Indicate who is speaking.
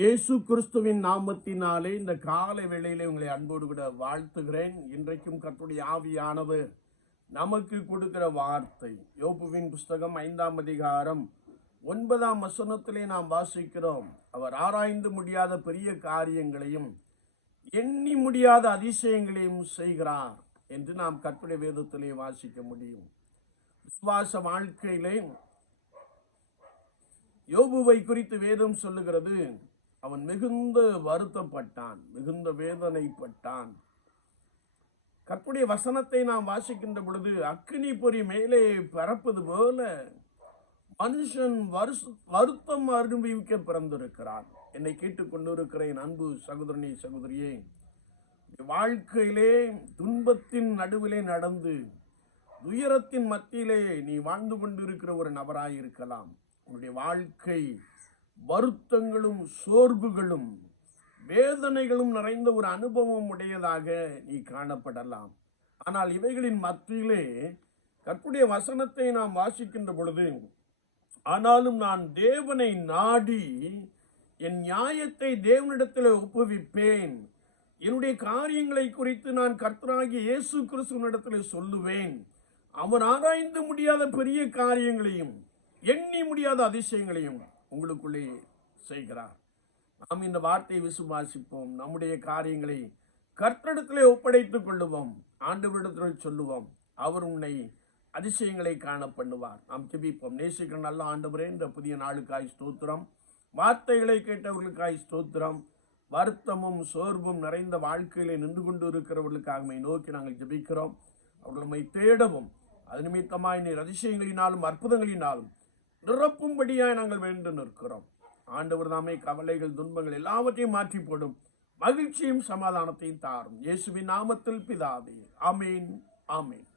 Speaker 1: இயேசு கிறிஸ்துவின் நாமத்தினாலே இந்த காலை வேளையிலே உங்களை அன்போடு கூட வாழ்த்துகிறேன். இன்றைக்கும் கர்த்தருடைய ஆவியானவர் நமக்கு கொடுக்கிற வார்த்தை யோபுவின் புஸ்தகம் ஐந்தாம் அதிகாரம் ஒன்பதாம் வசனத்திலே நாம் வாசிக்கிறோம். அவர் ஆராய்ந்து முடியாத பெரிய காரியங்களையும் எண்ணி முடியாத அதிசயங்களையும் செய்கிறார் என்று நாம் கற்பனை வேதத்திலே வாசிக்க முடியும். விசுவாச வாழ்க்கையிலே யோபுவை குறித்து வேதம் சொல்லுகிறது. அவன் மிகுந்த வருத்தப்பட்டான் மிகுந்த வேதனைப்பட்டான். கற்புடைய வசனத்தை நாம் வாசிக்கின்ற பொழுது அக்னி பொறி மேலே பறப்பது போல மனுஷன் வருஷ வருத்தம் அனுபவிக்க பிறந்திருக்கிறான். என்னை கேட்டுக்கொண்டிருக்கிறேன் அன்பு சகோதரனே சகோதரியே. வாழ்க்கையிலே துன்பத்தின் நடுவிலே நடந்து துயரத்தின் மத்தியிலே நீ வாழ்ந்து கொண்டிருக்கிற ஒரு நபராயிருக்கலாம். உன்னுடைய வாழ்க்கை வருத்தங்களும் சோர்வுகளும் வேதனைகளும் நிறைந்த ஒரு அனுபவம் உடையதாக நீ காணப்படலாம். ஆனால் இவைகளின் மத்தியிலே கற்புடைய வசனத்தை நாம் வாசிக்கின்ற பொழுது ஆனாலும் நான் தேவனை நாடி என் நியாயத்தை தேவனிடத்தில் ஒப்புவிப்பேன். என்னுடைய காரியங்களை குறித்து நான் கர்த்தராகிய இயேசு கிறிஸ்துவனிடத்தில் சொல்லுவேன். அவன் ஆராய்ந்து முடியாத பெரிய காரியங்களையும் எண்ணி முடியாத அதிசயங்களையும் உங்களுக்குள்ளே செய்கிறார். நாம் இந்த வார்த்தையை விசுவாசிப்போம். நம்முடைய காரியங்களை கர்த்தடத்திலே ஒப்படைத்துக் கொள்ளுவோம். ஆண்டவரிடத்தில் சொல்லுவோம். அவர் உன்னை அதிசயங்களை காண பண்ணுவார். நாம் ஜெபிப்போம். நேசிக்கிற நல்ல ஆண்டவரே இந்த புதிய நாளுக்காய் ஸ்தோத்திரம். வார்த்தைகளை கேட்டவர்களுக்காய் ஸ்தோத்திரம். வருத்தமும் சோர்வும் நிறைந்த வாழ்க்கையிலே நின்று கொண்டு இருக்கிறவர்களுக்காக நோக்கி நாங்கள் ஜெபிக்கிறோம். அவர்கள் நம்மை தேடவும். அது நிமித்தமாய் நீர் அதிசயங்களினாலும் அற்புதங்களினாலும் நிரப்பும்படியாய் நாங்கள் வேண்டு நிற்கிறோம். ஆண்டவர் தாமே கவலைகள் துன்பங்கள் எல்லாவற்றையும் மாற்றி போடும் மகிழ்ச்சியும் சமாதானத்தையும் தாரும். இயேசுவின் நாமத்தில் பிதாவே. ஆமீன். ஆமீன்.